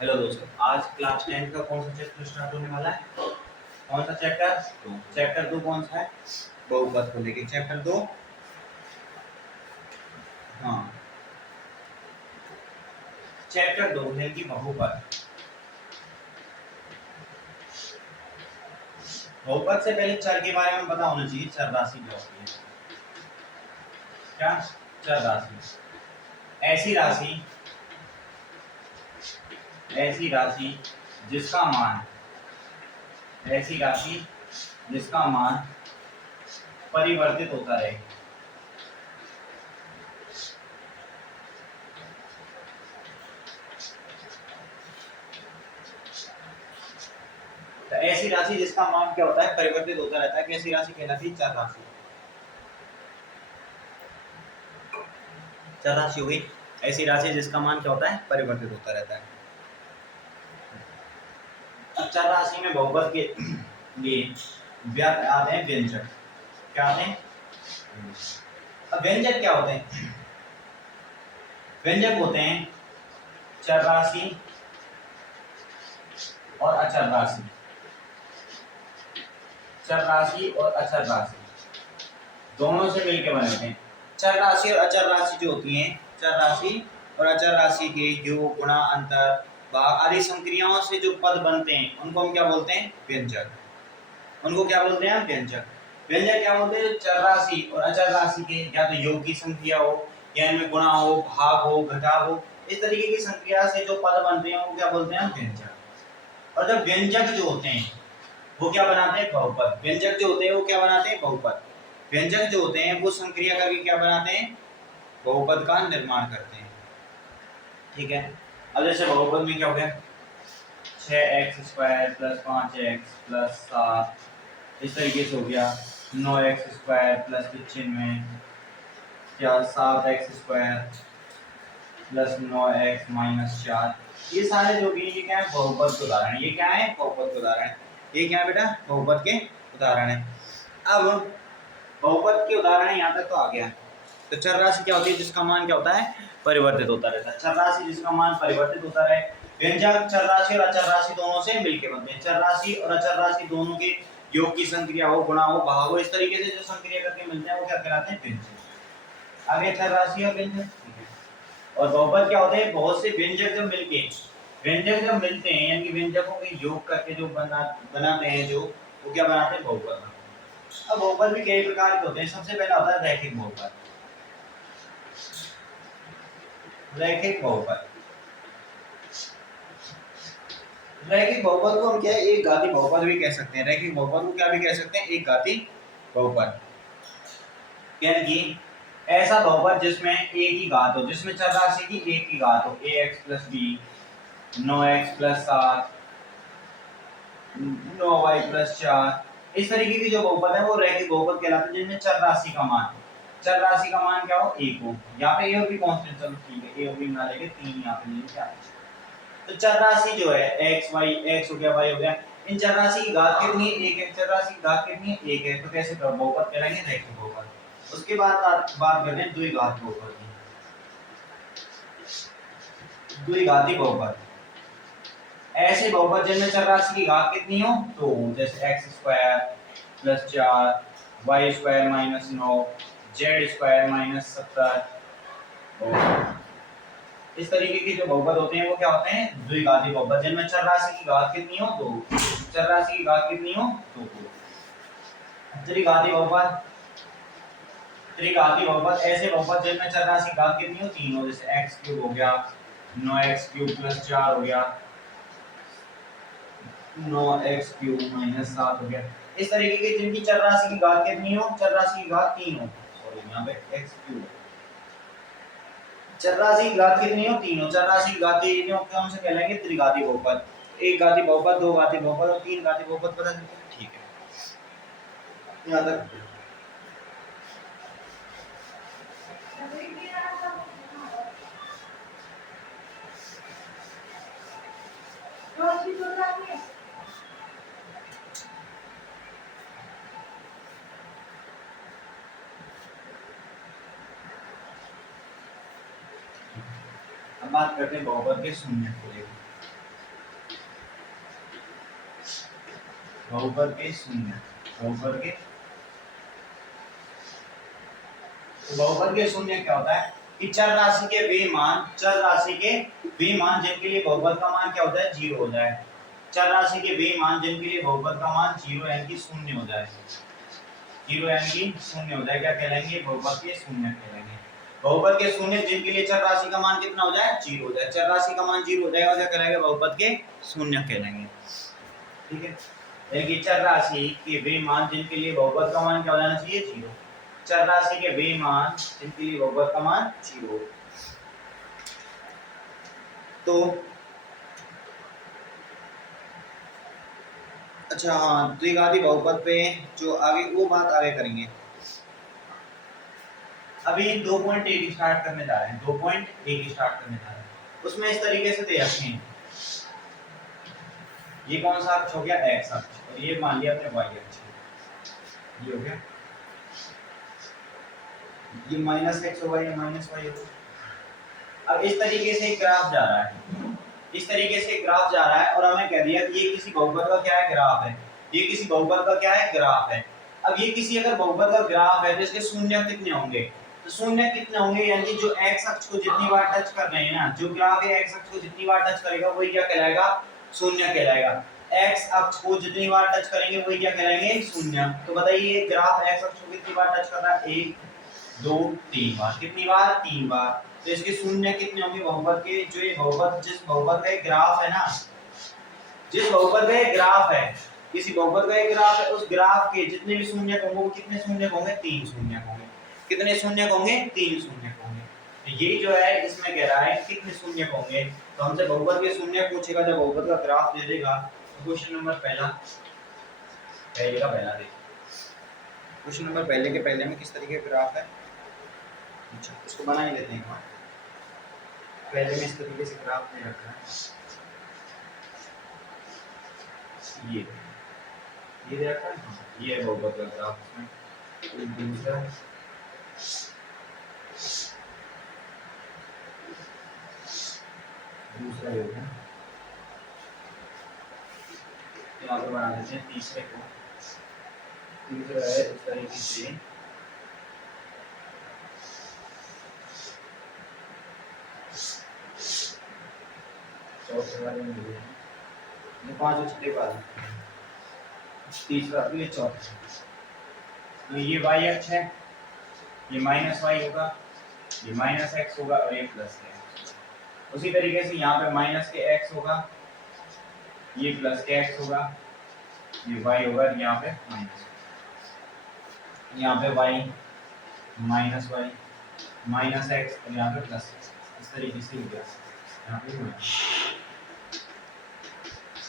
Hello दोस्तों, आज class 10 का कौन सा चैप्टर स्टार्ट होने वाला है? कौन सा चैप्टर? तो चैप्टर 2 कौन सा है? बहुपद को लेके चैप्टर 2। हाँ, चैप्टर 2 है कि बहुपद। बहुपद से पहले चर के बारे में पता होना चाहिए। चर राशि क्या होती है? क्या? चर राशि ऐसी राशि जिसका मान परिवर्तित होता रहे। तो ऐसी राशि जिसका मान क्या होता है? परिवर्तित होता रहता है। कैसी राशि कहलाती है? चर राशि। चर राशि हुई ऐसी राशि जिसका मान क्या होता है? परिवर्तित होता रहता है। अब चर राशि में बहुपद के लिए आते हैं व्यंजक। क्या आते हैं? अब व्यंजक क्या होते हैं? व्यंजक होते हैं चर राशि और अचर राशि। चर राशि और अचर राशि दोनों से मिलकर बने होते हैं। चर राशि और अचर राशि जो होती हैं, चर राशि और अचर राशि के योग, गुणा, अंतर, भाग आदि संक्रियाओं से जो पद बनते हैं उनको हम क्या बोलते हैं? व्यंजक। उनको क्या बोलते हैं? व्यंजक। व्यंजक क्या बोलते हैं? चर राशि और अचर राशि के या तो योग की संक्रिया हो या इनमें गुणा हो, भाग हो, घटाव हो, इस तरीके की संक्रिया से जो पद बनते हैं वो क्या बोलते हैं? व्यंजक। और जब व्यंजक जो होते हैं वो क्या बनाते हैं? बहुपद। व्यंजक जो होते हैं वो क्या बनाते हैं? बहुपद। व्यंजक जो होते हैं वो संक्रिया करके क्या बनाते हैं? बहुपद का निर्माण करते हैं। ठीक है। अब जैसे बहुपद में क्या हो गया? 6x² + 5x + 7 इस तरीके से हो गया। 9x² + 95 या 7x² + 9x - 4। ये सारे जो भी ये क्या है? बहुपद के उदाहरण है। ये क्या है? बहुपद के उदाहरण। ये क्या है बेटा? बहुपद के उदाहरण है। अब बहुपद के उदाहरण यहाँ तक तो आ गया। तो चर राशि क्या होती है? जिसका मान क्या होता है? परिवर्तित होता रहता है। चर राशि जिसका मान परिवर्तित होता रहे। व्यंजक चर राशि और अचर राशि दोनों से मिलकर बनते हैं। चर राशि और अचर राशि दोनों के योग की संक्रिया हो, गुणा हो, भाग हो, इस तरीके से जो संक्रिया करके मिलते हैं वो क्या कहलाते हैं? व्यंजक। आगे चर राशि और व्यंजक। ठीक है। और बहुपद क्या होते हैं? बहुत से व्यंजक जब मिलते हैं यानी कि व्यंजकों के योग करके जो बनाते हैं जो वो क्या बनाते हैं? बहुपद। अब बहुपद भी कई प्रकार के होते हैं। सबसे पहला होता है रैखिक बहुपद। रैखिक बहुपद रैखिक बहुपद को हम क्या है? एक घाती बहुपद भी कह सकते हैं। रैखिक बहुपद को क्या भी कह सकते हैं? एक घाती बहुपद। यानी कि ऐसा बहुपद जिसमें एक ही घात हो, जिसमें चर राशि की एक ही घात हो। ax + b, 9x + 7, 9y + 4, इस तरीके की जो बहुपद है वो रैखिक बहुपद कहलाते हैं, जिनमें चर राशि का मान क्या हो? 1 हो। यहाँ पे a और b कांस्टेंट, चलो ठीक है, a और b ना लेके 3 यहाँ पे ले क्या। तो चर राशि जो है x y, x हो गया, y हो गया, इन चर राशि की घात कितनी है? 1 है। चर राशि की घात कितनी है? 1 है। तो कैसे बहुपद कहलाएंगे? रैखिक बहुपद। उसके बाद बात करते हैं द्विघात बहुपद की। द्विघाती बहुपद ऐसे बहुपद जिनमें चर राशि की घात कितनी हो? 2, जैसे x² + 4, y² - 9, z² - 17। इस तरीके के जो बहुपद होते हैं वो क्या होते हैं? द्विघाती बहुपद, जिनमें चर राशि की घात कितनी हो? 2। चर राशि की घात कितनी हो? 2। त्रिघाती बहुपद ऐसे बहुपद जिनमें चर राशि की घात कितनी हो? 3 हो, जैसे x³ हो गया, 9x³ + 4 हो गया, 9x³ - 7 हो गया। इस तरीके के जिनकी चर राशि की घात कितनी हो? चर राशि की घात 3 हो। सॉरी, यहाँ पे x³ चर राशि की घात कितनी हो? 3 हो। चर राशि की घात 3 हो, कौन से कहलाएंगे? त्रिघाती बहुपद। एक घाती बहुपद, दो घाती बहुपद और तीन घाती बहुपद पता चलता है। ठीक है, यहाँ तक। अब बात करते हैं बहुपद के शून्य को लेकर। बहुपद के शून्य, बहुपद के, तो बहुपद के शून्य क्या होता है कि चर राशि के वे मान, चर राशि के वे मान जिनके लिए बहुपद का मान क्या होता है, जीरो हो जाए। चर राशि के वे मान जिनके लिए बहुपद का मान जीरो यानी कि शून्य हो जाए, जीरो यानी कि शून्य हो जाए, क्या कहलाएंगे, बहुपद के शून्य कहलाएंगे। बहुपद के शून्य जिनके लिए चर राशि का मान कितना हो जाए, जीरो हो जाए। चर राशि का मान जीरो हो जाएगा, क्या कहलाएगा, बहुपद के शून्य कहलाएंगे। ठीक है, यानी कि चर राशि के वे मान जिनके लिए बहुपद का मान क्या हो जाना चाहिए, जीरो। चर राशि के वे मान जिनके लिए बहुपद का मान जीरो। तो अच्छा हाँ, द्विघाती बहुपद पे जो आगे वो बात आगे करेंगे। अभी 2.1 स्टार्ट करने जा रहे हैं, 2.1 स्टार्ट करने जा रहे हैं। उसमें इस तरीके से दे रखे हैं, ये कौन सा अक्ष हो गया, एक्स अक्ष, और ये मान लिया अपने वाई अक्ष, ये हो गया, ये माइनस एक्स होगा, ये माइनस वाई होगा। अब इस तरीके से ग्राफ जा रहा है, इस तरीके से ग्राफ जा रहा है, और हमें कह दिया कि ये किसी बहुपद का क्या है, ग्राफ है। ये किसी बहुपद का क्या है, ग्राफ है। अब ये किसी अगर बहुपद का ग्राफ है तो इसके शून्य कितने होंगे, तो शून्य कितने होंगे, यानी जो एक्स अक्ष को जितनी बार टच कर रहे हैं ना, जो ग्राफ है एक्स अक्ष को जितनी बार टच करेगा वही क्या कहलाएगा, शून्य कहलाएगा। एक्स अक्ष को जितनी बार टच करेंगे वही क्या कहलाएंगे, शून्य। तो बताइए ग्राफ एक्स अक्ष को कितनी बार टच कर रहा है, 1 2 3 बार, कितनी बार, 3 बार। तो इसके शून्य कितने होंगे बहुपद के, जो ये बहुपद, जिस बहुपद का ग्राफ है ना, जिस बहुपद का ग्राफ है, किसी बहुपद का ग्राफ है, उस ग्राफ के जितने भी शून्य होंगे वो कितने शून्य होंगे, 3 शून्य होंगे। कितने शून्य होंगे, 3 शून्य होंगे। तो ये जो है इसमें कह रहा है कितने शून्य होंगे, तो हमसे बहुपद के शून्य पूछेगा, जब बहुपद का ग्राफ दे देगा। तो क्वेश्चन नंबर पहला, पहले का पहला देखिए, क्वेश्चन नंबर पहले के पहले में किस तरीके का ग्राफ है, अच्छा उसको बना ही लेते हैं। पहले में इस तरीके से ग्राफ दे रखा है, ये दे रखा है, ये बहुपद का ग्राफ इसमें। दूसरा दूसरा ये है, यहाँ पे बना देते हैं तीसरे को। तीसरा है इस तरीके से, चौथे वाले में ये 5 छठे वाले, तीसरा ये चौथा। तो ये वाई अक्ष है, ये माइनस वाई होगा, ये माइनस एक्स होगा, और ये प्लस एक्स। उसी तरीके से यहाँ पे माइनस के एक्स होगा, ये प्लस के एक्स होगा, ये वाई होगा, यहाँ पे माइनस, यहाँ पे Y minus Y minus X, और यहाँ पे प्लस एक्स। इस तरीके से हो गया यहाँ पे माइनस।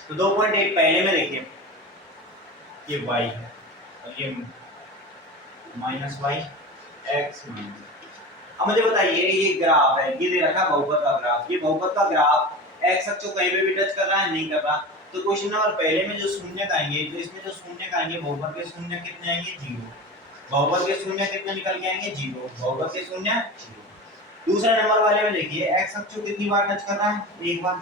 तो 2.1 पहले में देखिए, ये y है और ये माइनस वाई एक्स माइनस। अब मुझे बताइए ये ग्राफ है, ये दे रखा है बहुपद का ग्राफ, ये बहुपद का ग्राफ एक्स अक्ष को कहीं पे भी टच कर रहा है, नहीं कर रहा। तो क्वेश्चन नंबर पहले में जो शून्य आएंगे, तो इसमें जो शून्य आएंगे बहुपद के शून्य कितने आएंगे, 0। बहुपद के शून्य कितने निकल के आएंगे, 0। बहुपद के शून्य 0। दूसरे नंबर वाले में देखिए एक्स अक्ष को कितनी बार टच कर रहा है, एक बार।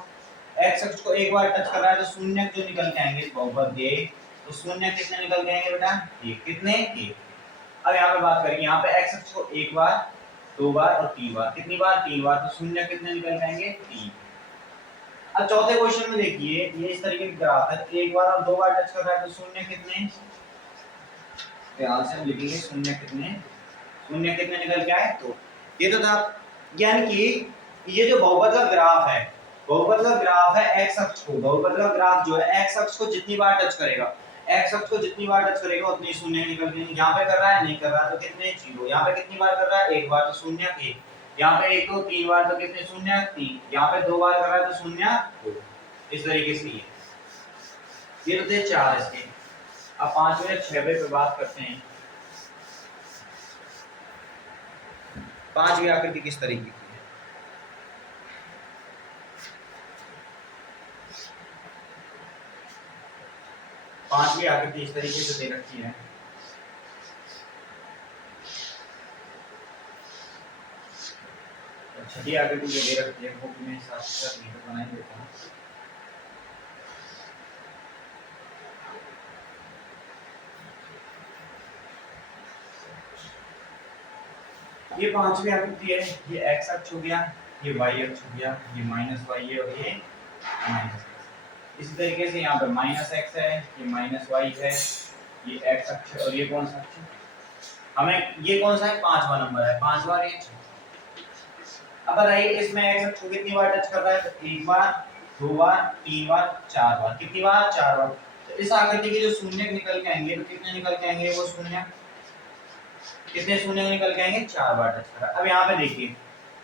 एक्स अक्ष को एक बार टच कर रहा है, तो शून्य जो निकल के आएंगे इस बहुपद के, तो शून्य कितने निकल के आएंगे बेटा, एक। कितने, एक। अब यहाँ पे बात करेंगे, यहाँ पे एक्स अक्ष को एक बार, 2 बार और 3 बार, कितनी बार, 3 बार। तो शून्य कितने निकल जाएंगे, 3। अब चौथे क्वेश्चन में देखिए, ये इस तरीके का ग्राफ है, एक बार और 2 बार टच कर रहा है, तो शून्य कितने, ध्यान से हम लिखेंगे शून्य कितने, शून्य कितने निकल के आए, तो ये तो था। यानी कि ये जो बहुपद का ग्राफ है, बहुपद का ग्राफ है एक्स अक्ष को, बहुपद का ग्राफ जो है एक्स अक्ष को जितनी बार टच करेगा, एक्स अक्ष को जितनी बार टच करेगा उतनी शून्य निकल के, यहाँ पे कर रहा है, नहीं कर रहा, तो कितने, 0। यहाँ पे कितनी बार कर रहा है, एक बार, तो शून्य 1। यहाँ पे 1 2 3 बार, तो कितने, शून्य 3। यहाँ पे 2 बार कर रहा है, तो शून्य 2। इस तरीके से ये तो थे 4 इसके। अब 5वें और 6वें पे बात करते हैं। 5वीं आकृति किस तरीके की है, पांचवी आकृति इस तरीके से दे रखी है। छठी आकृति जो दे रखी है वो मैं साथ साथ नहीं बना ही देता हूँ। ये पांचवी आकृति है, ये x अक्ष हो गया, ये y अक्ष हो गया, ये माइनस y है और ये माइनस x। इसी तरीके से यहाँ पे माइनस x है, ये माइनस y है, ये x अक्ष और ये कौन सा अक्ष है? हमें ये कौन सा है? पांचवा नंबर है, पांचवा रेंज। अब बताइए इसमें x अक्ष को कितनी बार टच कर रहा है? तो एक बार, दो बार, तीन बार, चार बार। कितनी बार? चार बार। तो इस आकृति के जो शून्य निकल के आएंगे, तो कितने निकल के आएंगे वो शून्य? कितने शून्य निकल के आएंगे? चार बार टच करा। अब यहाँ पे देखिए,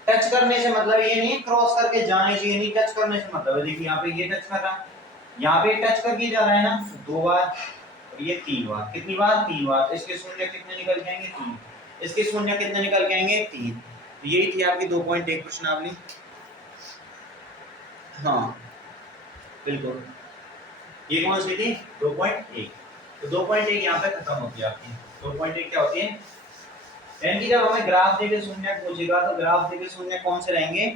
टच करने से मतलब ये नहीं क्रॉस करके जाने चाहिए, नहीं, टच करने से मतलब है, देखिए यहाँ पे ये टच कर रहा है, यहाँ पे टच करके जा रहा है ना, दो बार और ये तीन बार। कितनी बार? तीन बार। इसके शून्य कितने निकल के आएंगे? तीन। इसके शून्य कितने निकल के आएंगे? तीन। यही थी आपकी 2.1 प्रश्नावली। हाँ बिल्कुल, ये कौन सी थी? 2.1। तो 2.1 यहाँ पे खत्म होती है आपकी। 2.1 क्या होती है? यानी कि जब हमें ग्राफ देके शून्य पूछेगा तो ग्राफ देके शून्य कौन से रहेंगे?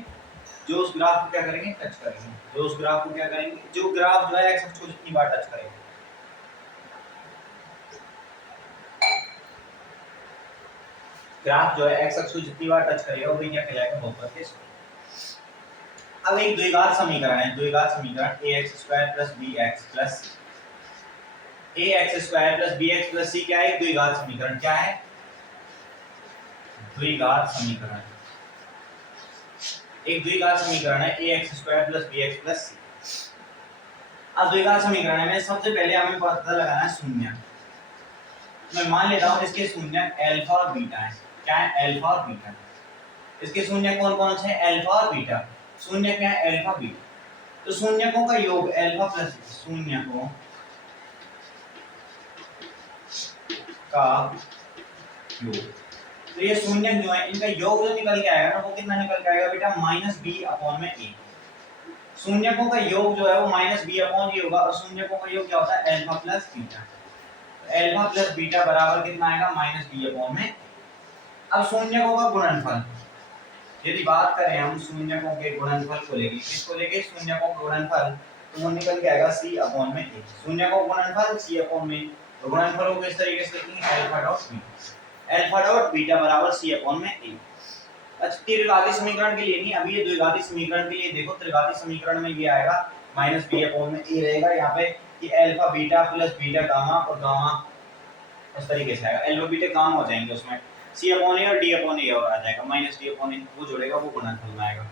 जो उस ग्राफ को क्या करेंगे? टच करेंगे। जो उस ग्राफ को क्या करेंगे? जो ग्राफ जो है एक्स अक्ष को जितनी बार टच करेगा। ग्राफ जो है एक्स अक्ष को जितनी बार टच करेगा वो क्या कहलाएगा? बहुपद के समीकरण। अब एक द्विघात समीकरण है, द्विघात समीकरण ax² + bx + ax² + bx + c क्या है? द्विघात समीकरण। क्या है? द्विघात समीकरण। एक द्विघात समीकरण है ax² + bx + c। अब द्विघात समीकरण में सबसे पहले हमें पता लगाना है शून्य। मैं मान लेता हूं इसके शून्य अल्फा और बीटा है। क्या है? अल्फा और बीटा। इसके शून्य कौन कौन से हैं? अल्फा और बीटा। शून्य क्या है? Alpha beta. तो शून्यकों का योग अल्फा प्लस शून्यकों का योग। तो ये शून्य जो है इनका योग जो निकल के आएगा ना, वो कितना निकल के आएगा बेटा? -b/a। शून्यकों का योग जो है वो -b/a होगा और शून्यकों का योग क्या होता है? Alpha plus beta. तो अल्फा प्लस बीटा बराबर कितना आएगा? -b/a। अब शून्यकों का गुणनफल, यदि बात करें हम शून्यकों के गुणनफल को लेके, किसको लेके? शून्यकों का गुणनफल, तो वो निकल के आएगा c/a। शून्यकों का गुणनफल c/a। तो गुणनफल को किस तरीके से लिखेंगे? Alpha dot beta. Alpha dot beta बराबर c/a। अच्छा, त्रिघाती समीकरण के लिए नहीं, अभी ये द्विघाती समीकरण के लिए देखो। त्रिघाती समीकरण में ये आएगा -b/a रहेगा यहाँ पे, कि alpha beta plus beta gamma और गामा उस तरीके से आएगा। अल्फा बीटा गामा हो जाएंगे उसमें, c/a और d/a और आ जाएगा, -d/a वो जोड़ेगा, वो गुणनफल में आएगा।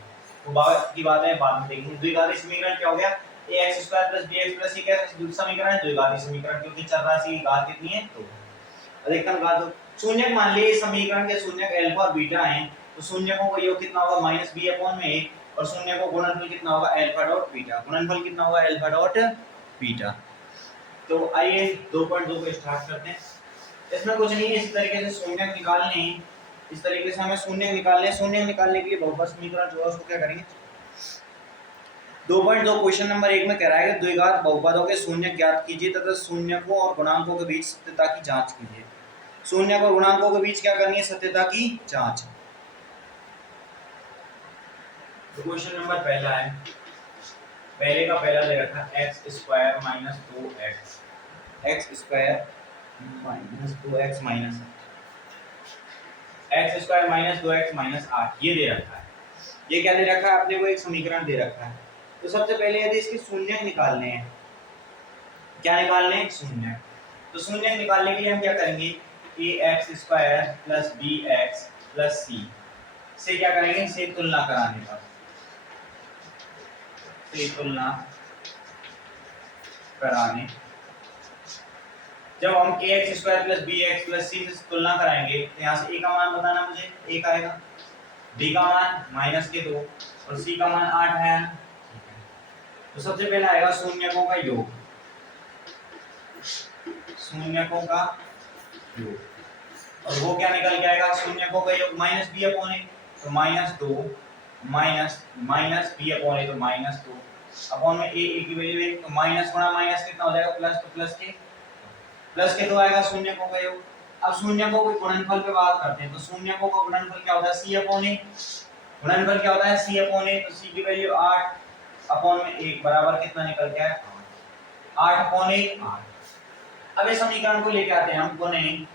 तो बाद की बात है, बाद में देखेंगे। द्विघाती समीकरण क्या हो गया? ax² + bx + c कैसे समीकरण है? द्विघाती समीकरण, क्योंकि चर राशि की घात कितनी है? 2। अधिकतम घात शून्यक मान लिए इस समीकरण के शून्यक अल्फा और बीटा हैं, तो शून्यकों का योग कितना होगा? -b/a और शून्य को गुणनफल कितना होगा? Alpha dot beta. गुणनफल कितना होगा? Alpha dot beta. तो आइए 2.2 को स्टार्ट करते हैं। इसमें कुछ नहीं है, इस तरीके से शून्यक निकालने हैं। इस तरीके से हमें शून्यक निकालने हैं। शून्यक निकालने के लिए बहुपद समीकरण जो है उसको क्या करेंगे? 2.2 क्वेश्चन नंबर 1 में कह रहा है कि द्विघात बहुपदों के शून्य ज्ञात कीजिए तथा शून्यकों और गुणांकों के बीच सत्यता की जांच कीजिए। शून्य और गुणांकों के बीच क्या करनी है? सत्यता की जांच। तो क्वेश्चन नंबर पहला है, पहले का पहला दे रखा है x² - 2x, x² - 2x x² - 2x - 8 ये दे रखा है। ये क्या दे रखा है? आपने को एक समीकरण दे रखा है। तो सबसे पहले यदि इसके शून्य निकालने हैं, क्या निकालने हैं? शून्य। तो शून्य निकालने के लिए हम क्या करेंगे? ax² + bx + c से क्या करेंगे? से तुलना कराने का, से तुलना कराने। जब हम ax² + bx + c से तुलना कराएंगे तो यहाँ से a का मान बताना मुझे, 1 आएगा, b का मान -2 और c का मान 8 है। तो सबसे पहले आएगा शून्यकों का योग, शून्यकों का योग, और वो क्या निकल के आएगा? शून्यकों का योग -b/a, तो -2 -b/a तो -2 अपॉन में a की वैल्यू 1, तो माइनस गुणा माइनस कितना हो जाएगा? प्लस, तो प्लस के 2 आएगा शून्यकों का योग। अब शून्यकों के गुणनफल पे बात करते हैं। तो शून्यकों का गुणनफल क्या होता है? c/a। गुणनफल क्या होता है? c/a। तो c की वैल्यू 8 अपॉन में 1 बराबर कितना निकल के आया? 8/1 8। अब इस समीकरण को लेके आते हैं हम, गुणे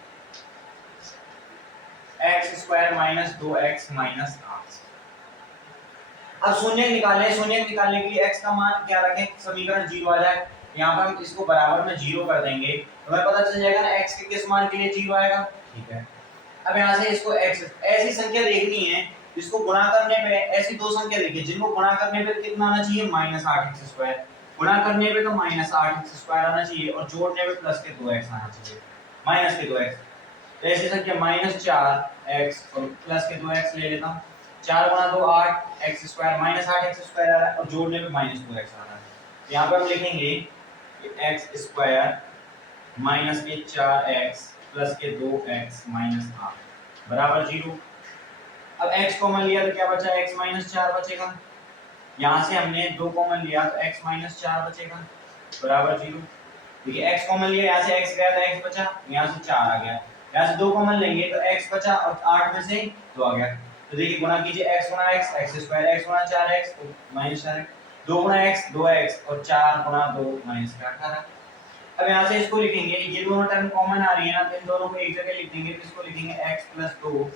x square minus 2x minus 8। अब शून्य निकालने के लिए x का मान क्या रखें, समीकरण 0 आ जाए। यहाँ पर हम इसको बराबर में 0 कर देंगे तो हमें पता चल जाएगा ना x के किस मान के लिए 0 आएगा। ठीक है, अब यहाँ से इसको x ऐसी संख्या देखनी है जिसको गुणा करने पे, ऐसी दो संख्या देखिए जिनको गुणा करने पे कितना आना चाहिए -8x², गुणा करने पे तो -8x² आना चाहिए और जोड़ने पे प्लस के 2x आना चाहिए, माइनस के 2x। तो ऐसी संख्या -4x और प्लस के 2x ले लेता हूँ। 4 गुणा 2 8x² -8x² आ रहा है और जोड़ने पे -2x आ रहा है। यहाँ पर हम लिखेंगे कि x² माइनस के 4x प्लस के 2x माइनस 8 बराबर 0। अब x कॉमन लिया तो क्या बचा, x माइनस 4 बचेगा। यहाँ से हमने 2 कॉमन लिया तो x माइनस 4 बचेगा बराबर 0। देखिए x कॉमन लिया, यहाँ से x गया तो x बचा, यहाँ से 4 आ गया। यहाँ से 2 कॉमन लेंगे तो x बचा और 8 में से 2 आ गया। तो देखिए गुणा कीजिए x गुणा x, x² x गुणा 4x तो -4, 2 गुणा x 2x और 4 गुणा 2 -18। अब यहाँ से इसको लिखेंगे, ये दोनों टर्म कॉमन आ रही है ना, तो इन दोनों को एक जगह लिख देंगे। तो इसको लिखेंगे x + 2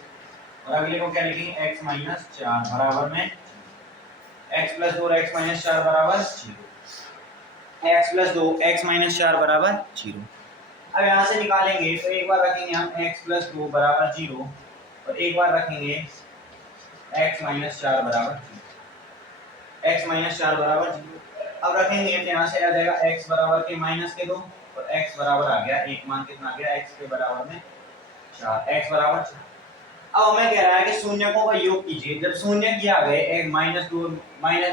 और अगले को क्या लिखेंगे x - 4 बराबर में x + 2 और x - 4 बराबर 0। x + 2 x - 4 बराबर 0। अब यहाँ से निकालेंगे तो एक बार रखेंगे हम x + 2 बराबर 0 और एक बार रखेंगे x - 4 बराबर 0। x - 4 बराबर 0 अब रखेंगे तो यहाँ से आ जाएगा x बराबर के -2 और x बराबर आ गया, एक मान कितना आ गया, x के बराबर में 4, x बराबर 4। अब हमें कह रहा है कि शून्यकों का योग कीजिए। जब शून्य किया गए, एक -2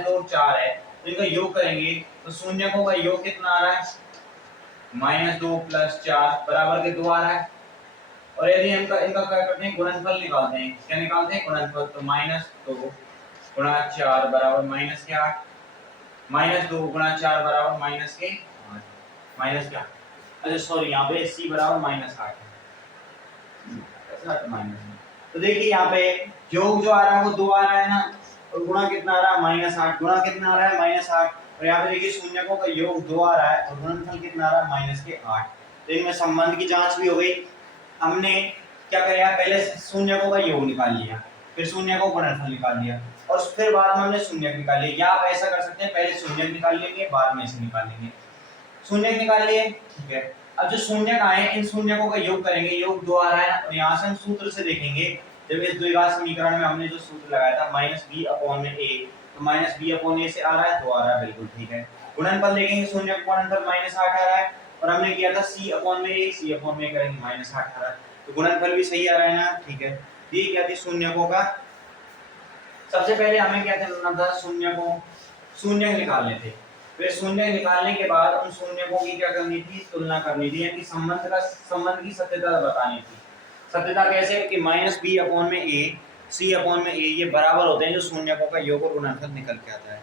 और 4 है तो इनका योग करेंगे तो शून्यकों का योग कितना आ रहा है, -2 + 4 बराबर के 2 आ रहा है। और यदि इनका क्या करते हैं, गुणनफल निकालते हैं। क्या निकालते हैं, गुणनफल। तो -2 × 4 बराबर -8, -2 × 4 बराबर -8, माइनस क्या, अच्छा सॉरी यहाँ पे c बराबर -8 है, माइनस। तो देखिए यहाँ पे योग जो आ रहा है वो 2 आ रहा है ना, और गुणा कितना आ रहा है, -8, गुणा कितना आ रहा है, -8। और यहाँ पे देखिए शून्यकों का योग 2 आ रहा है और गुणनफल कितना आ रहा है, -8। तो इनमें संबंध की जांच भी हो गई। हमने क्या किया, पहले शून्यकों का योग निकाल लिया, फिर शून्यकों का गुणनफल निकाल लिया और फिर बाद में हमने शून्यक निकाल लिया। या आप ऐसा कर सकते हैं, पहले शून्यक निकाल लेंगे बाद में इसे निकाल लेंगे। शून्यक निकाल लिए, ठीक है। अब जो शून्यक आए इन शून्यकों का योग करेंगे, योग 2 आ रहा है ना, और यहाँ से हम सूत्र से देखेंगे। जब इस द्विघात समीकरण में हमने जो सूत्र लगाया था -b/a, तो -b/a से आ रहा है 2 आ रहा है, बिल्कुल ठीक है। गुणनफल देखेंगे, शून्य का गुणनफल -8 आ रहा है और हमने किया था c/a करेंगे -8 आ रहा है, तो गुणनफल भी सही आ रहा है ना, ठीक है। ये क्या थी, शून्यकों का। सबसे पहले हमें क्या करना था, शून्यक निकालने थे। फिर शून्य निकालने के बाद उन शून्यकों की क्या करनी थी, तुलना करनी थी, यानी संबंध की सत्यता बतानी थी। सत्यता कैसे कि -b/a c/a ये बराबर होते हैं जो शून्यकों का योग और गुणनफल निकल के आता है।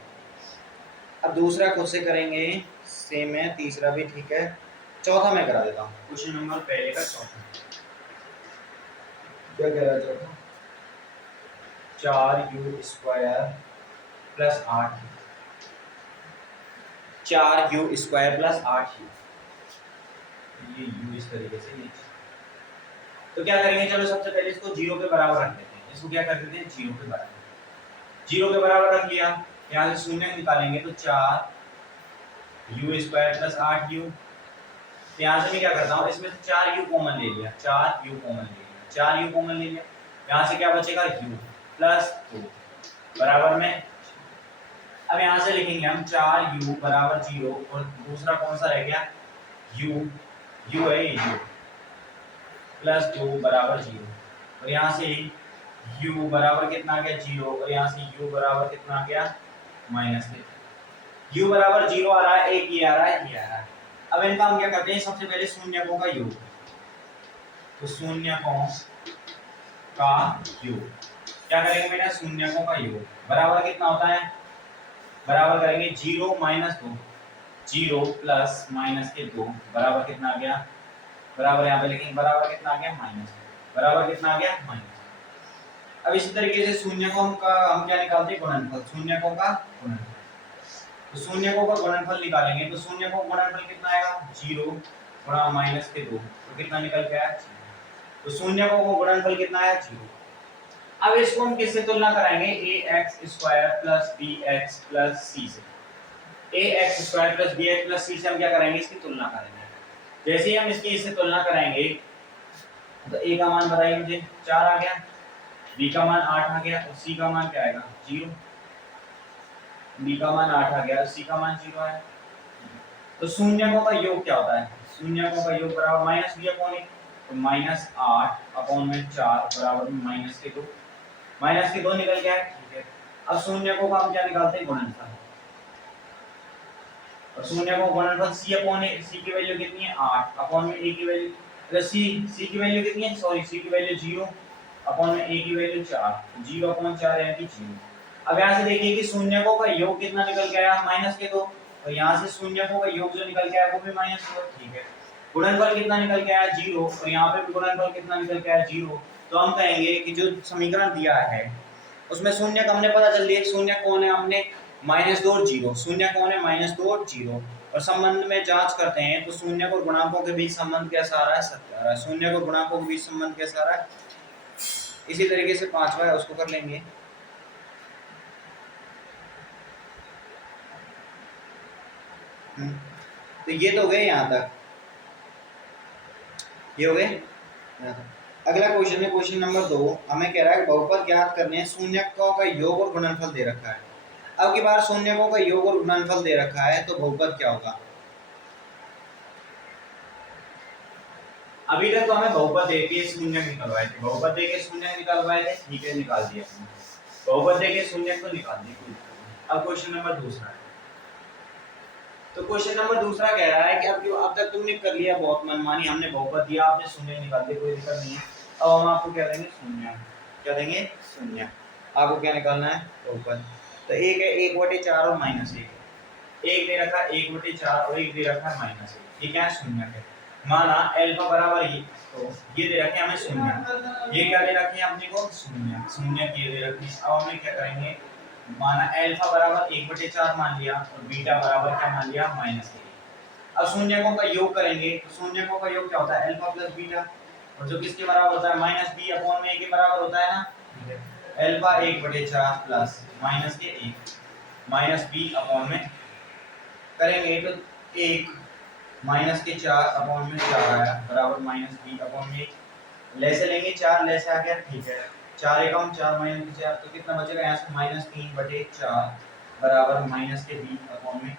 अब दूसरा खुद से करेंगे, सेम है, तीसरा भी ठीक है, चौथा मैं करा देता हूँ। क्वेश्चन नंबर पहले का चौथा क्या कह रहा है, चौथा 4u² + 8, 4u² + 8u, ये u इस तरीके से नीचे। तो क्या करेंगे, चलो सबसे पहले इसको 0 के बराबर रख देते हैं। इसको क्या कर देते हैं, 0 के बराबर। 0 के बराबर रख लिया, यहाँ से शून्य निकालेंगे तो 4u² + 8u। तो यहाँ से मैं क्या करता हूँ, इसमें 4u कॉमन ले लिया, 4u कॉमन ले लिया, 4u कॉमन ले लिया। यहाँ से क्या बचेगा, u + 2 बराबर में। अब यहाँ से लिखेंगे हम 4u बराबर 0 और दूसरा कौन सा रह गया, u है, ये u + 2 बराबर 0। और यहाँ से u बराबर कितना आ गया, 0, और यहाँ से u बराबर कितना आ गया, -1। u बराबर 0 आ रहा है, एक ये आ रहा है, ये आ रहा है। अब इनका हम क्या करते हैं, सबसे पहले शून्यकों का योग। तो शून्यकों का योग क्या करेंगे बेटा, शून्यकों का योग बराबर कितना होता है, बराबर करेंगे 0 - 2, 0 + -2 बराबर कितना आ गया, बराबर यहाँ पे लिखेंगे, बराबर कितना आ गया, माइनस, बराबर कितना आ गया, माइनस। अब इसी तरीके से शून्यकों का हम क्या निकालते हैं, गुणनफल, शून्यकों का गुणनफल। तो शून्यकों का गुणनफल निकालेंगे तो शून्यकों का गुणनफल कितना आएगा, 0 × -2, तो कितना निकल के आया, तो शून्य को गुणनफल कितना है 0। अब इसको हम किससे तुलना कराएंगे ax² plus bx plus c से। ax² plus bx plus c से हम क्या कराएंगे इसकी तुलना करेंगे। जैसे ही हम इसकी इससे तुलना कराएंगे तो a का मान बताइए मुझे 4 आ गया, b का मान 8 आ गया और c का मान क्या आएगा 0। b का मान 8 आ गया, c का मान 0 है। तो शून्यकों का योग क्या होता है, शून्यकों का योग बराबर माइनस b अपॉन a, तो -8 अपॉन में 4 बराबर -2, -2 निकल गया है, ठीक है। अब शून्यकों का हम क्या निकालते हैं गुणनफल, और शून्यकों का गुणनफल c अपॉन a, c की वैल्यू कितनी है 8 अपॉन में a की वैल्यू c की वैल्यू कितनी है, सॉरी c की वैल्यू 0 अपॉन में a की वैल्यू 4, 0 अपॉन 4 यानी कि 0। अब यहाँ से देखिए कि शून्यकों का योग कितना निकल के आया -2, और यहाँ से शून्यकों का योग जो निकल के आया वो भी -2, ठीक है। गुणनफल कितना निकल के आया 0, और यहाँ पे भी गुणनफल कितना निकल के आया 0। तो हम कहेंगे कि जो समीकरण दिया है उसमें शून्य का हमने पता चल लिया, शून्य कौन है, हमने -2 और 0, शून्य कौन है -2 और 0, और संबंध में जांच करते हैं तो शून्य और गुणांकों के बीच संबंध कैसा आ रहा है, सत्य आ रहा है। शून्य और गुणांकों के बीच संबंध कैसा आ रहा है। इसी तरीके से पांचवा है उसको कर लेंगे। तो ये तो गए यहाँ तक, ये हो गए यहाँ तक। अगला क्वेश्चन है क्वेश्चन नंबर 2, हमें कह रहा है बहुपद ज्ञात करने हैं, शून्यकों का योग और गुणनफल दे रखा है। अब की बार शून्यकों का योग और गुणनफल दे रखा है तो बहुपद क्या होगा। अभी तक तो हमें बहुपद देके शून्य निकलवाए थे, बहुपद देके शून्य निकलवाए थे, ठीक है निकाल दिया हमने, बहुपद देके शून्य को निकाल दिया। अब क्वेश्चन नंबर दूसरा है, तो क्वेश्चन नंबर दूसरा कह रहा है कि अब तक तुमने कर लिया बहुत मनमानी, हमने बहुपद दिया आपने शून्य निकाल दिया, कोई दिक्कत नहीं है। अब हम आपको क्या देंगे शून्य, क्या देंगे शून्य। आपको क्या निकालना है बहुपद, तो एक है 1/4 और -1, एक दे रखा 1/4 और एक दे रखा -1, ये क्या है शून्य है। माना अल्फा बराबर ये, तो ये दे रखे हमें शून्य, ये क्या दे रखे हैं अपने को शून्य, शून्य ये दे रखे। अब हमें क्या करेंगे, माना अल्फा बराबर 1/4 मान लिया और बीटा बराबर क्या मान लिया -1। अब शून्यकों का योग करेंगे तो शून्यकों का योग क्या होता है अल्फा प्लस बीटा, और जो किसके बराबर होता है -b अपॉन में a के बराबर होता है ना, अल्फा 1/4 प्लस माइनस के 1 -b अपॉन में करेंगे तो 1 -4 अपॉन में 4 आया बराबर -b अपॉन में 1, ले से लेंगे 4 ले से आ गया, ठीक है 4 एकम 4 -4 तो कितना बचेगा यहाँ से -3/4 बराबर -b अपॉन में 1।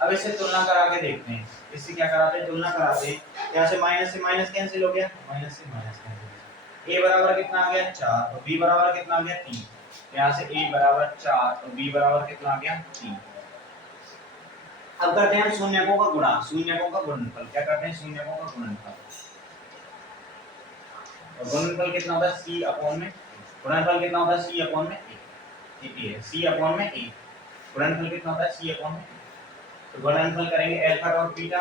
अब इससे तुलना करा के देखते हैं, इससे क्या कराते हैं तुलना कराते हैं, यहाँ से माइनस कैंसिल हो गया, माइनस से माइनस कैंसिल, a बराबर कितना आ गया 4 और b बराबर कितना आ गया 3, यहाँ से a बराबर 4 और b बराबर कितना आ गया 3। अब करते हैं शून्यकों का गुणा, शून्यकों का गुणनफल, क्या करते हैं शून्यकों का गुणनफल, और गुणनफल कितना होता है c अपॉन में, गुणनफल कितना होता है c अपॉन में a, ये है c अपॉन में a, गुणनफल कितना होता है c अपॉन में। तो गुणनफल करेंगे अल्फा डॉट बीटा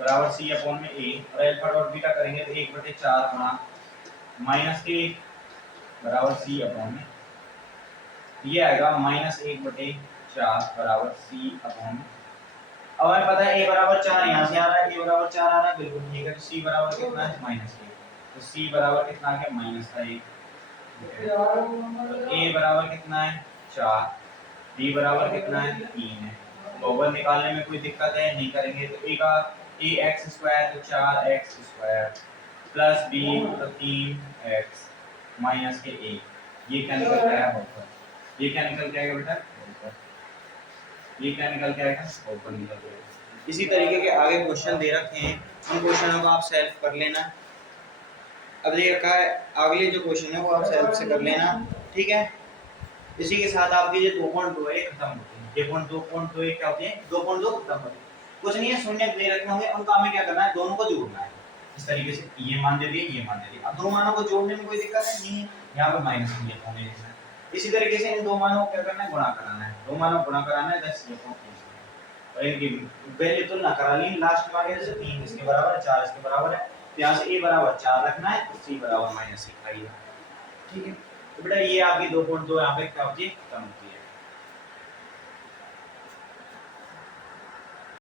बराबर c अपॉन में a, और अल्फा डॉट बीटा करेंगे तो 1/4 गुणा -1 बराबर c अपॉन में, ये आएगा -1/4 बराबर c अपॉन में। अब हमें पता है a बराबर 4 यहाँ से आ रहा है, a बराबर 4 आ रहा है बिल्कुल ठीक है, तो c बराबर कितना है -1, तो c बराबर कितना आ गया -1, तो a बराबर कितना है 4, b बराबर कितना है 3 है। बहुपद निकालने में कोई दिक्कत है नहीं करेंगे, तो a का ax² तो 4x² प्लस b तो 3x माइनस के a, ये क्या निकल के आया बहुपद, ये क्या निकल के आएगा बेटा बहुपद, ये क्या निकल के आएगा बहुपद निकल के आएगा। इसी तरीके के आगे क्वेश्चन दे रखे हैं, उन क्वेश्चनों को आप सेल्फ कर लेना। अब दे रखा है अगले जो क्वेश्चन है वो आप सेल्फ से कर लेना, ठीक है। इसी के साथ आपकी ये 2.2 है खत्म होती है, ये 2.2 क्या होती है 2.2 खत्म होती है। कुछ नहीं है शून्य दे रखे होंगे, उनका हमें क्या करना है दोनों को जोड़ना है इस तरीके से, ये मान दे दिए ये मान दे दिए। अब दो मानों को जोड़ने में कोई दिक्कत नहीं है, यहाँ पे माइनस दिया होने जैसा। इसी तरीके से इन दो मानों को क्या करना है गुणा कराना है, दो मानों को गुणा कराना है 10 और इनकी वैल्यू तुलना करा ली, लास्ट में आ गया जैसे 3 इसके बराबर है 4 इसके बराबर है, तो यहाँ से a बराबर 4 रखना है, c बराबर -1 आइए, ठीक है। तो बेटा ये आपकी 2.2 यहाँ पे क्या होती है खत्म होती है।